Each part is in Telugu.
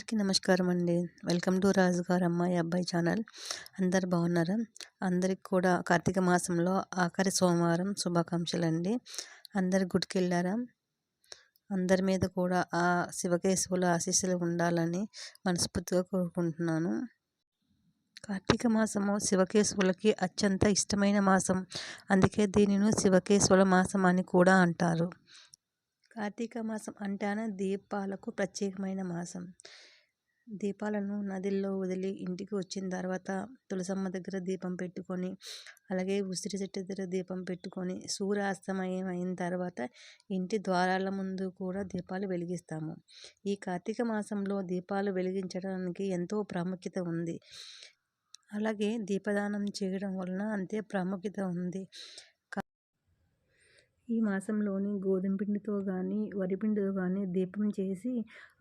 అందరికీ నమస్కారం అండి. వెల్కమ్ టు రాజుగారి అమ్మాయి అబ్బాయి ఛానల్. అందరు బాగున్నారా? అందరికి కూడా కార్తీక మాసంలో ఆఖరి సోమవారం శుభాకాంక్షలండి. అందరు గుడికి వెళ్ళారా? అందరి మీద కూడా ఆ శివకేశవుల ఆశీస్సులు ఉండాలని మనస్ఫూర్తిగా కోరుకుంటున్నాను. కార్తీక మాసము శివకేశవులకి అత్యంత ఇష్టమైన మాసం. అందుకే దీనిని శివకేశవుల మాసం అని కూడా అంటారు. కార్తీక మాసం అంటేనే దీపాలకు ప్రత్యేకమైన మాసం. దీపాలను నదిల్లో వదిలి ఇంటికి వచ్చిన తర్వాత తులసమ్మ దగ్గర దీపం పెట్టుకొని, అలాగే ఉసిరి చెట్టు దగ్గర దీపం పెట్టుకొని, సూర్యాస్తమయం అయిన తర్వాత ఇంటి ద్వారాల ముందు కూడా దీపాలు వెలిగిస్తాము. ఈ కార్తీక మాసంలో దీపాలు వెలిగించడానికి ఎంతో ప్రాముఖ్యత ఉంది. అలాగే దీపదానం చేయడం వలన అంతే ప్రాముఖ్యత ఉంది. ఈ మాసంలోని గోధుమ పిండితో కానీ వరిపిండితో కానీ దీపం చేసి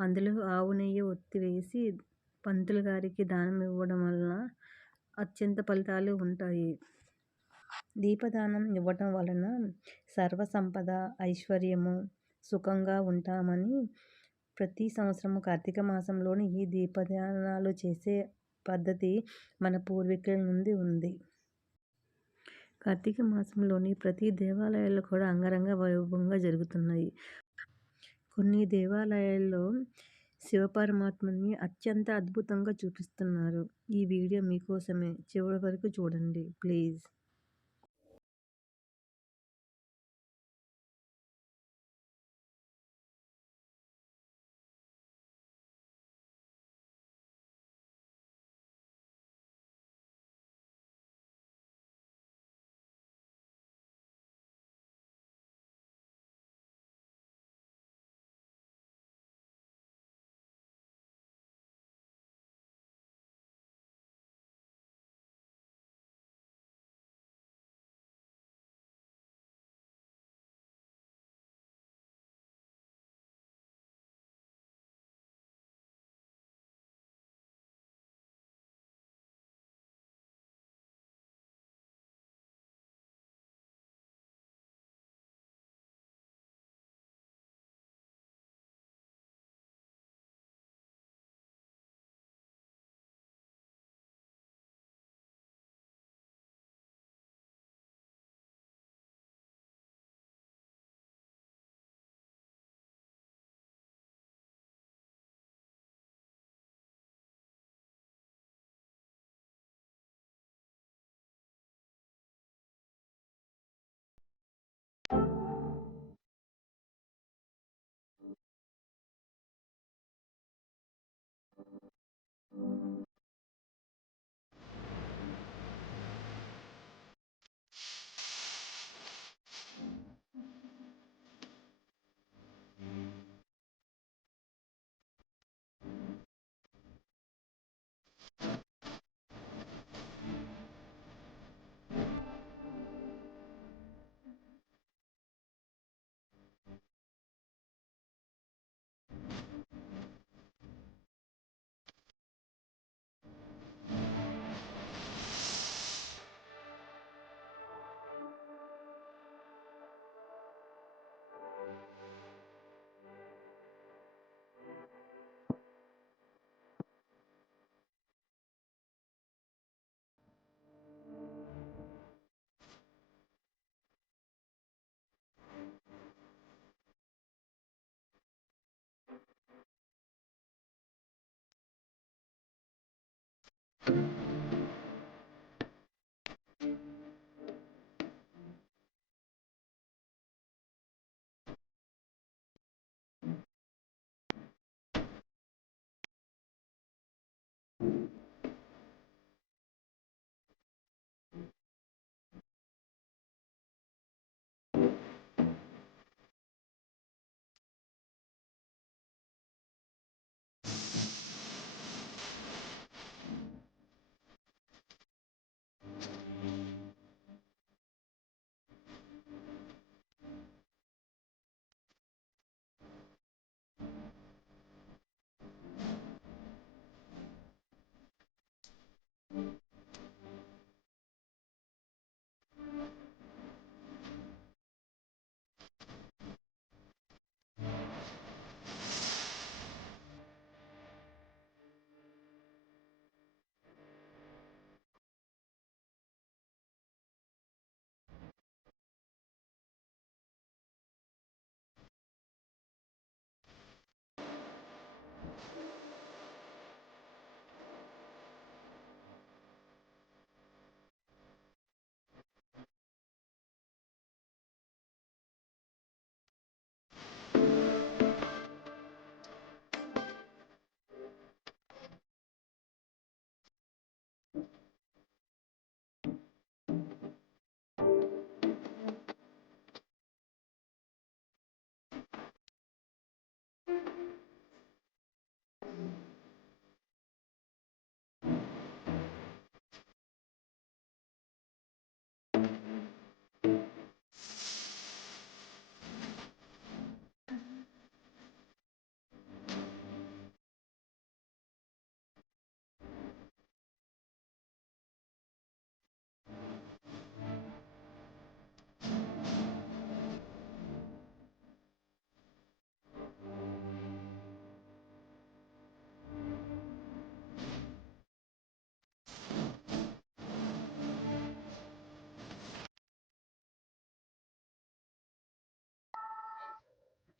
అందులో ఆవు నెయ్యి ఒత్తివేసి పంతులు గారికి దానం ఇవ్వడం వలన అత్యంత ఫలితాలు ఉంటాయి. దీపదానం ఇవ్వడం వలన సర్వసంపద, ఐశ్వర్యము, సుఖంగా ఉంటామని ప్రతి సంవత్సరము కార్తీక మాసంలోని ఈ దీపదానాలు చేసే పద్ధతి మన పూర్వీకుల నుండి ఉంది. కార్తీక మాసంలోని ప్రతి దేవాలయాల్లో కూడా అంగరంగ వైభవంగా జరుగుతున్నాయి. కొన్ని దేవాలయాల్లో శివపరమాత్మని అత్యంత అద్భుతంగా చూపిస్తున్నారు. ఈ వీడియో మీకోసమే, చివరి వరకు చూడండి ప్లీజ్.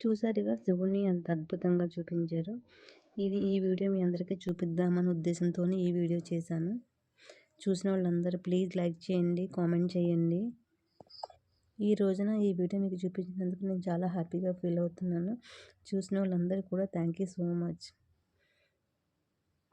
చూసారుగా శివుని ఎంత అద్భుతంగా చూపించారు. ఈ వీడియో మీ అందరికీ చూపిద్దామనే ఉద్దేశంతో ఈ వీడియో చేశాను. చూసిన వాళ్ళందరూ ప్లీజ్ లైక్ చేయండి, కామెంట్ చేయండి. ఈ రోజున ఈ వీడియో మీకు చూపించినందుకు నేను చాలా హ్యాపీగా ఫీల్ అవుతున్నాను. చూసిన వాళ్ళందరూ కూడా థ్యాంక్ యూ సో మచ్.